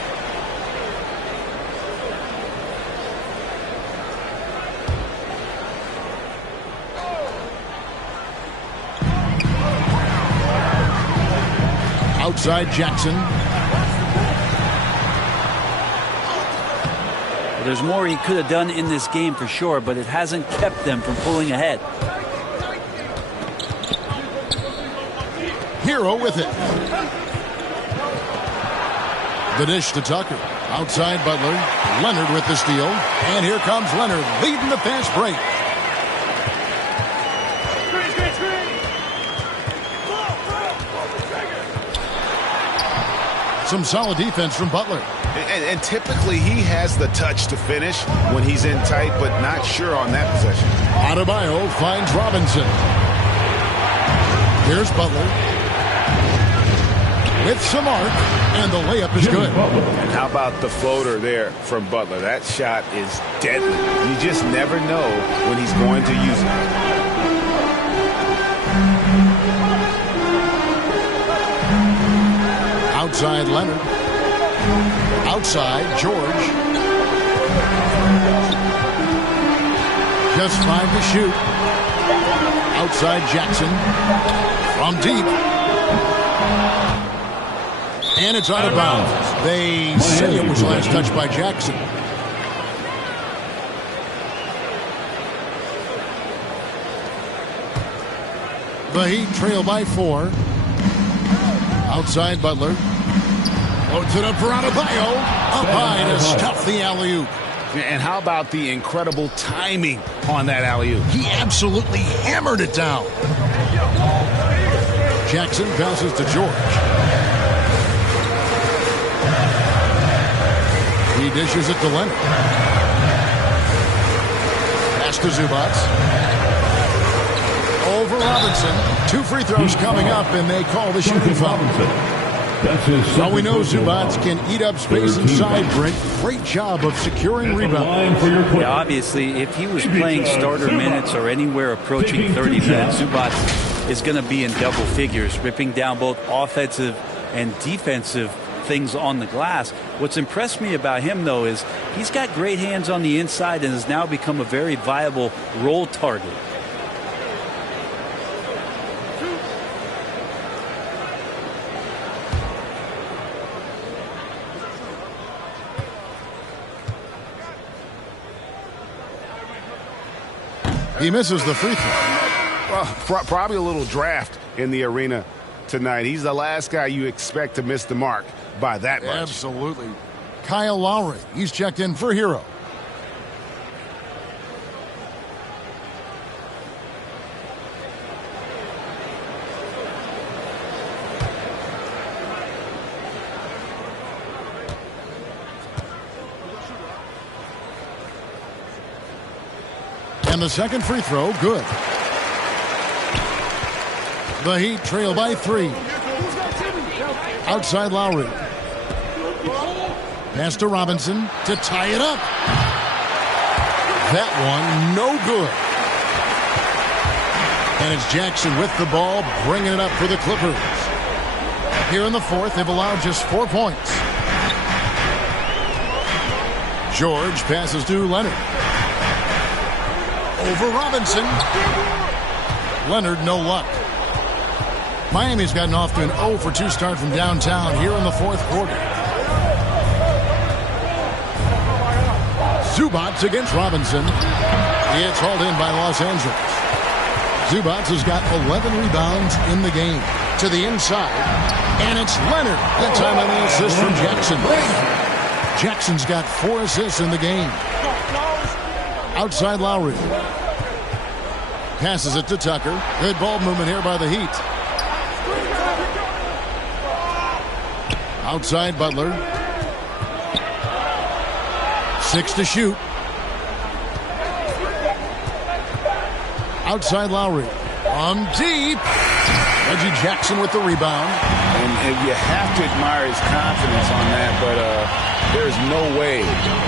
Outside Jackson. Well, there's more he could have done in this game for sure, but it hasn't kept them from pulling ahead. Hero with it. The dish to Tucker. Outside Butler. Leonard with the steal. And here comes Leonard leading the fast break. Some solid defense from Butler. And typically he has the touch to finish when he's in tight, but not sure on that possession. Adebayo finds Robinson. Here's Butler. With some arc, and the layup is good. And how about the floater there from Butler? That shot is deadly. You just never know when he's going to use it. Outside Leonard. Outside George. Just 5 to shoot. Outside Jackson. From deep. And it's out of bounds. They say it was last touched by Jackson. The Heat trail by 4. Outside Butler. Loads it up for Adebayo. Up high to stuff the alley-oop. And how about the incredible timing on that alley-oop? He absolutely hammered it down. Jackson passes to George. He dishes it to Leonard. Pass to Zubac. Over Robinson. 2 free throws coming up, and they call the shooting foul. Now we know Zubac can eat up space inside. Great job of securing rebound. Yeah, obviously, if he was playing starter minutes or anywhere approaching 30 minutes, Zubac is going to be in double figures, ripping down both offensive and defensive things on the glass. What's impressed me about him, though, is he's got great hands on the inside and has now become a very viable roll target. He misses the free throw. Well, probably a little draft in the arena tonight. He's the last guy you expect to miss the mark by that much. Absolutely. Kyle Lowry, he's checked in for Hero. And the second free throw, good. The Heat trail by 3. Outside Lowry. Pass to Robinson to tie it up. That one, no good. And it's Jackson with the ball, bringing it up for the Clippers. Here in the fourth, they've allowed just 4 points. George passes to Leonard. Over Robinson. Leonard, no luck. Miami's gotten off to an 0 for 2 start from downtown here in the fourth quarter. Zubats against Robinson. It's hauled in by Los Angeles. Zubats has got 11 rebounds in the game. To the inside. And it's Leonard. That time on the assist from Jackson. Jackson's got 4 assists in the game. Outside Lowry. Passes it to Tucker. Good ball movement here by the Heat. Outside Butler. 6 to shoot. Outside Lowry. On deep. Reggie Jackson with the rebound. And you have to admire his confidence on that, but there's no way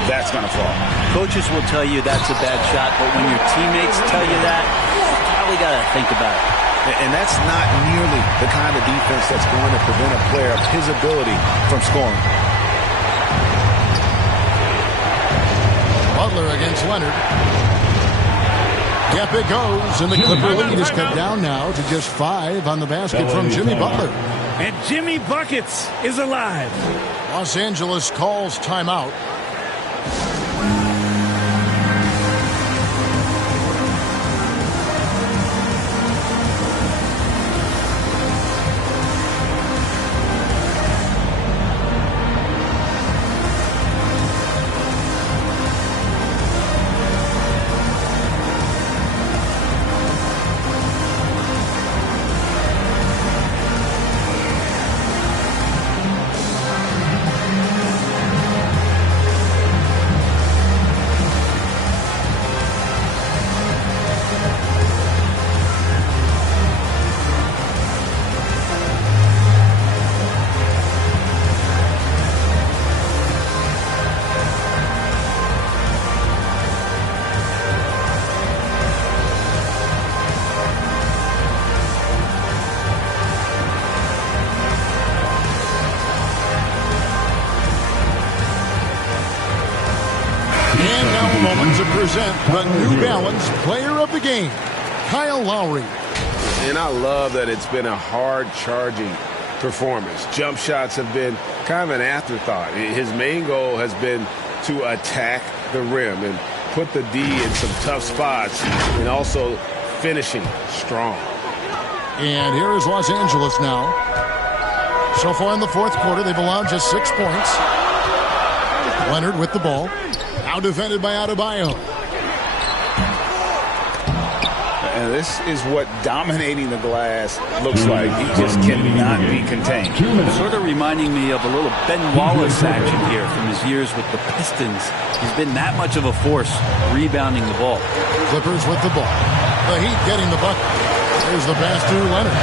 that's going to fall. Coaches will tell you that's a bad shot, but when your teammates tell you that, you probably got to think about it. And that's not nearly the kind of defense that's going to prevent a player of his ability from scoring. Butler against Leonard. Yep, it goes, and the Clipper lead is cut down now to just 5 on the basket from Jimmy Butler. And Jimmy Buckets is alive. Los Angeles calls timeout. To present the New Balance Player of the Game, Kyle Lowry. And I love that it's been a hard-charging performance. Jump shots have been kind of an afterthought. His main goal has been to attack the rim and put the D in some tough spots and also finishing strong. And here is Los Angeles now. So far in the fourth quarter, they've allowed just 6 points. Leonard with the ball. Now defended by Adebayo. And this is what dominating the glass looks like. He just cannot be contained. Sort of reminding me of a little Ben Wallace action here from his years with the Pistons. He's been that much of a force rebounding the ball. Clippers with the ball. The Heat getting the bucket. There's the pass to Leonard.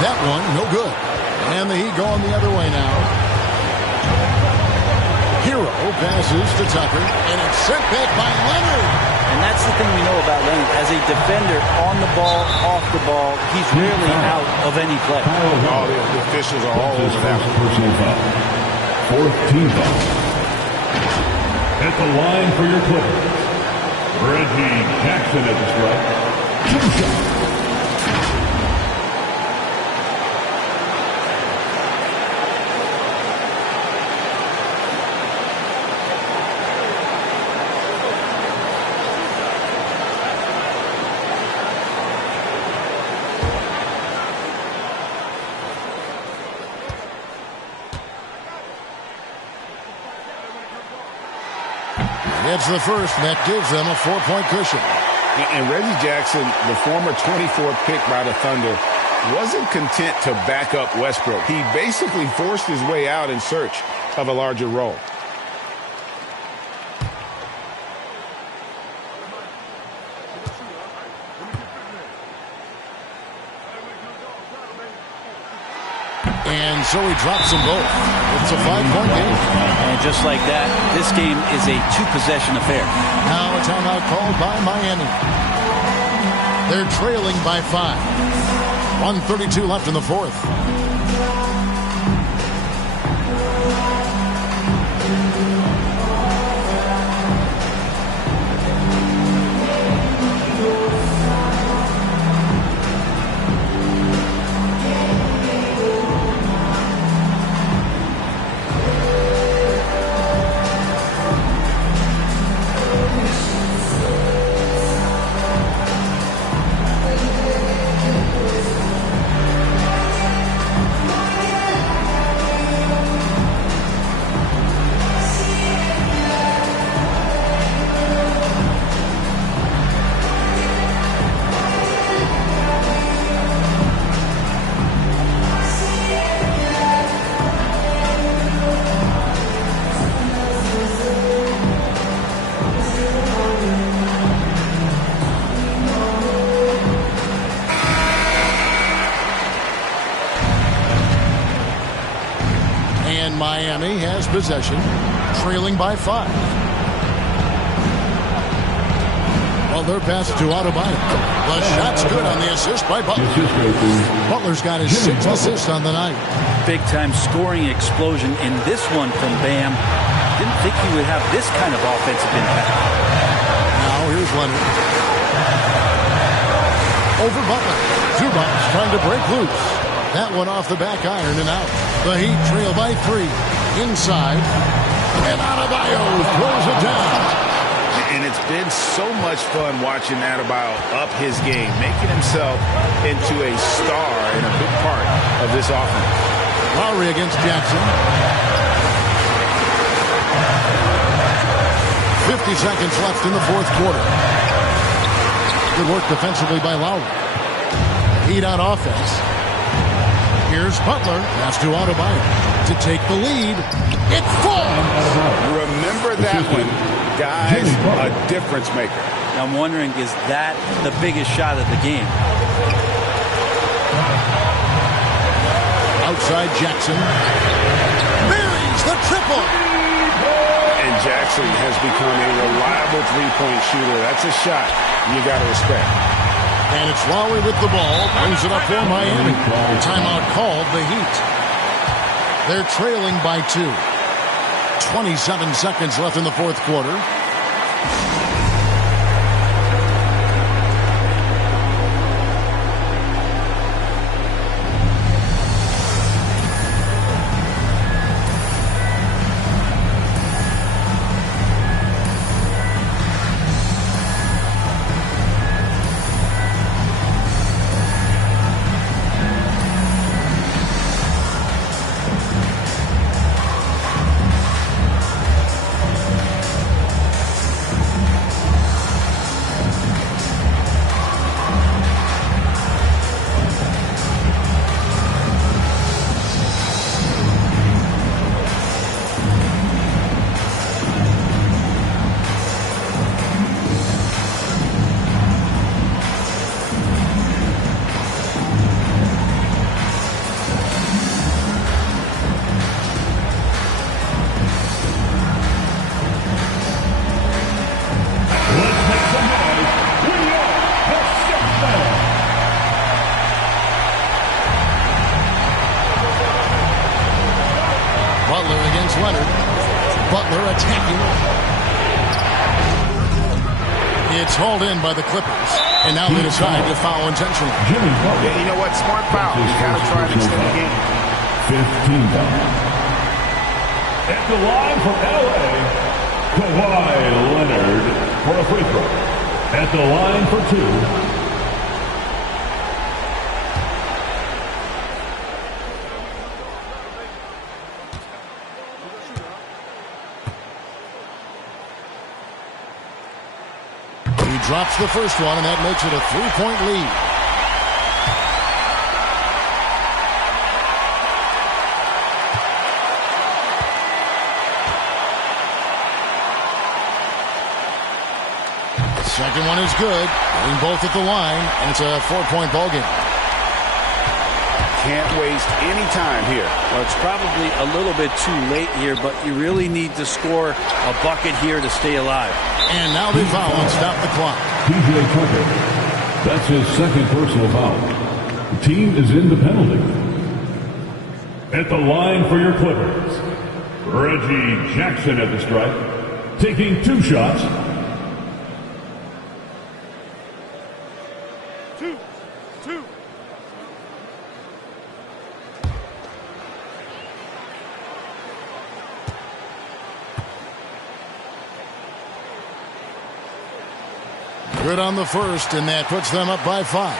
That one, no good. And the Heat going the other way now. Hero passes to Tucker, and it's sent back by Leonard. And that's the thing we know about Leonard. As a defender, on the ball, off the ball, he's rarely out of any play. Oh, the officials are all over that. Personal foul. Fourth team foul. At the line for your Clippers, Reggie Jackson at the strike. 2 shots. It's the first, and that gives them a 4-point cushion. And Reggie Jackson, the former 24th pick by the Thunder, wasn't content to back up Westbrook. He basically forced his way out in search of a larger role. And so he drops them both. It's a 5-point game. And just like that, this game is a 2-possession affair. Now a timeout called by Miami. They're trailing by 5. 1:32 left in the fourth. Miami has possession, trailing by 5. Butler passes to Adebayo. The shot's good on the assist by Butler. Butler's got his 6th assist on the night. Big-time scoring explosion in this one from Bam. Didn't think he would have this kind of offensive impact. Now here's Leonard. Over Butler. Zubac's trying to break loose. That one off the back iron and out. The Heat trail by 3. Inside. And Adebayo throws it down. And it's been so much fun watching Adebayo up his game, making himself into a star and a big part of this offense. Lowry against Jackson. 50 seconds left in the fourth quarter. Good work defensively by Lowry. Heat on offense. Here's Butler. Pass to Adebayo to take the lead. It falls. Remember that one. Guys, a difference maker. I'm wondering, is that the biggest shot of the game? Outside Jackson. Buries the triple. And Jackson has become a reliable three-point shooter. That's a shot you got to respect. And it's Lowry with the ball. Brings it up for Miami. Timeout called the Heat. They're trailing by 2. 27 seconds left in the fourth quarter. Leonard. Butler attacking. It's hauled in by the Clippers. And now they decide to foul intentionally. Yeah, you know what? Smart foul. You got to try to extend the game. 15 foul. At the line for LA, Kawhi Leonard for a free throw. At the line for 2. Drops the first one, and that makes it a 3-point lead. Second one is good. Getting both at the line, and it's a 4-point ball game. Can't waste any time here. Well, it's probably a little bit too late here, but you really need to score a bucket here to stay alive. And now they foul and stop the clock. PJ Tucker. That's his second personal foul. The team is in the penalty. At the line for your Clippers, Reggie Jackson at the stripe, taking 2 shots. Two. Good on the first, and that puts them up by 5.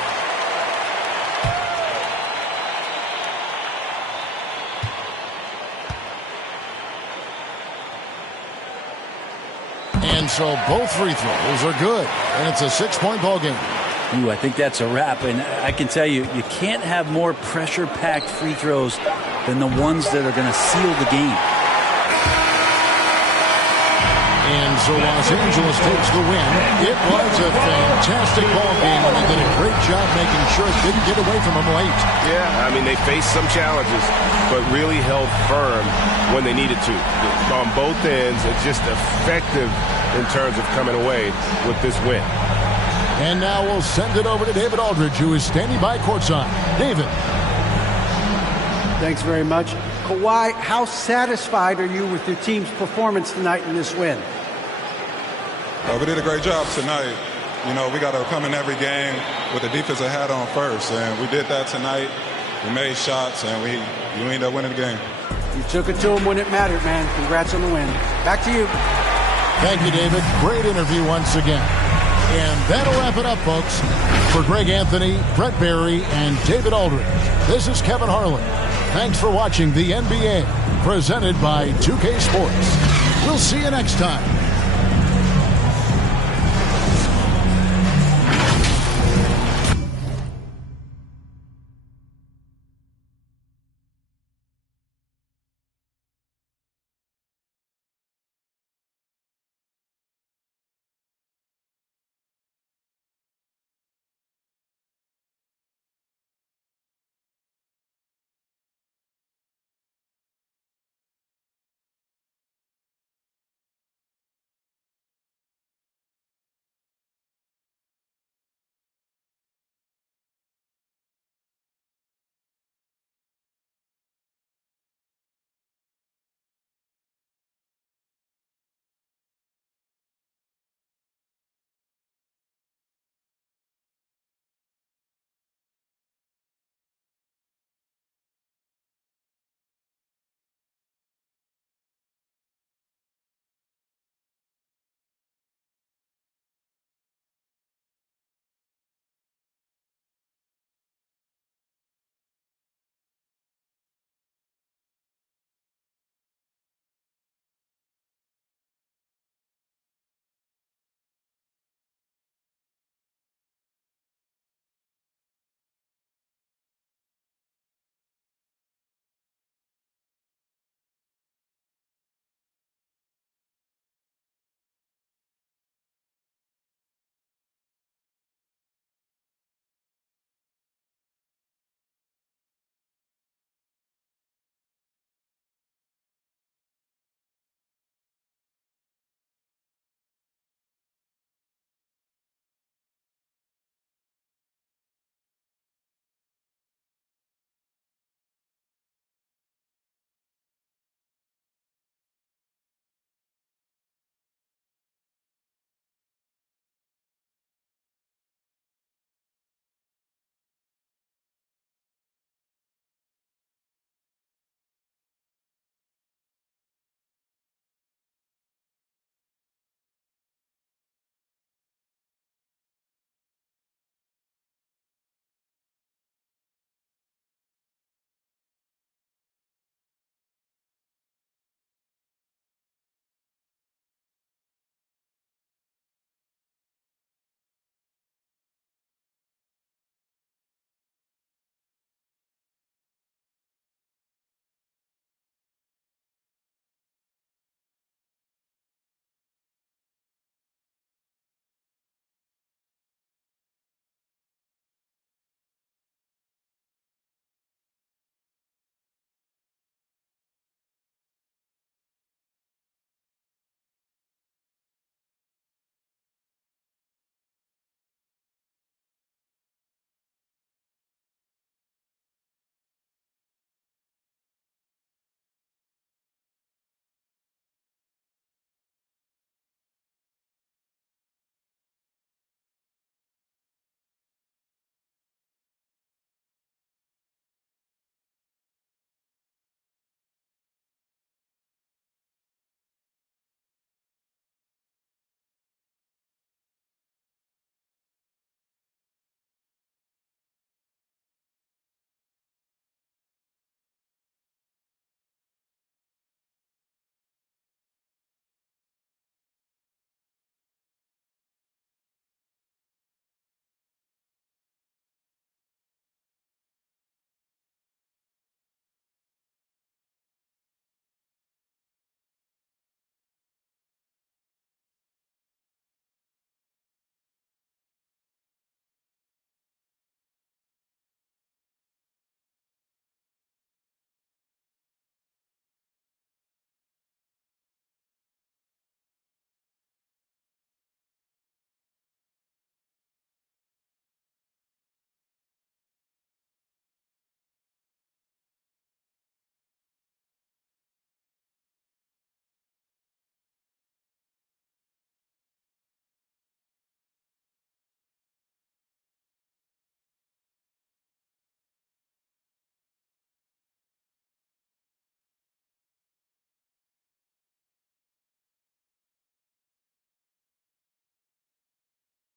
And so both free throws are good, and it's a 6-point ball game. Ooh, I think that's a wrap, and I can tell you, you can't have more pressure-packed free throws than the ones that are going to seal the game. And so Los Angeles takes the win. It was a fantastic ball game, and they did a great job making sure it didn't get away from them late. Yeah, I mean, they faced some challenges, but really held firm when they needed to. On both ends, it's just effective in terms of coming away with this win. And now we'll send it over to David Aldridge, who is standing by courtside. David. Thanks very much. Kawhi, how satisfied are you with your team's performance tonight in this win? We did a great job tonight. You know, we got to come in every game with the defensive hat on first, and we did that tonight. We made shots, and we ended up winning the game. You took it to them when it mattered, man. Congrats on the win. Back to you. Thank you, David. Great interview once again. And that'll wrap it up, folks. For Greg Anthony, Brett Barry, and David Aldridge, this is Kevin Harlan. Thanks for watching the NBA, presented by 2K Sports. We'll see you next time.